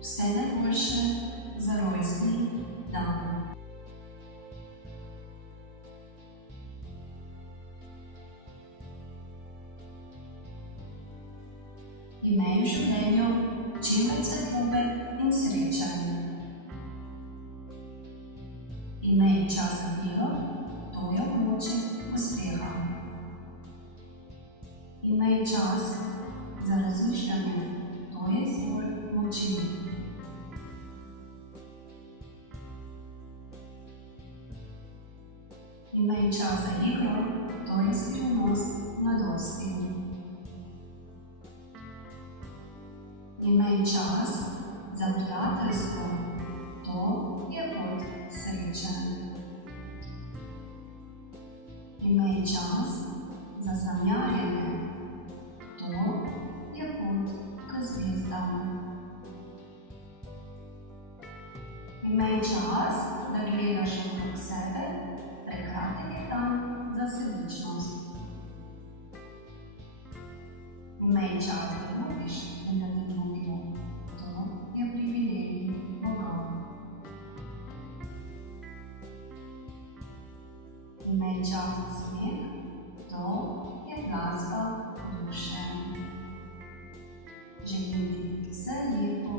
все найбільше зарослі дан. Імею življenju, čime se gube in srečanje. Imej čas za delo, to je moče uspeha. Imej čas za razmišljanje, to je izvor moči. Imej čas za igro, to je skrivnost mladosti. Imej čas za prijateljstvo, to je pot sreče. Imej čas za sanjarjenje, to je pot k zvezdam. Imej čas, da gledaš okrog sebe, prekratek je dan za sebičnost. Imej čas, da ljubiš in da te ljubijo, to je privilegij Boga. Imej čas za smeh, to je glasba duše. Želim ti vse lepo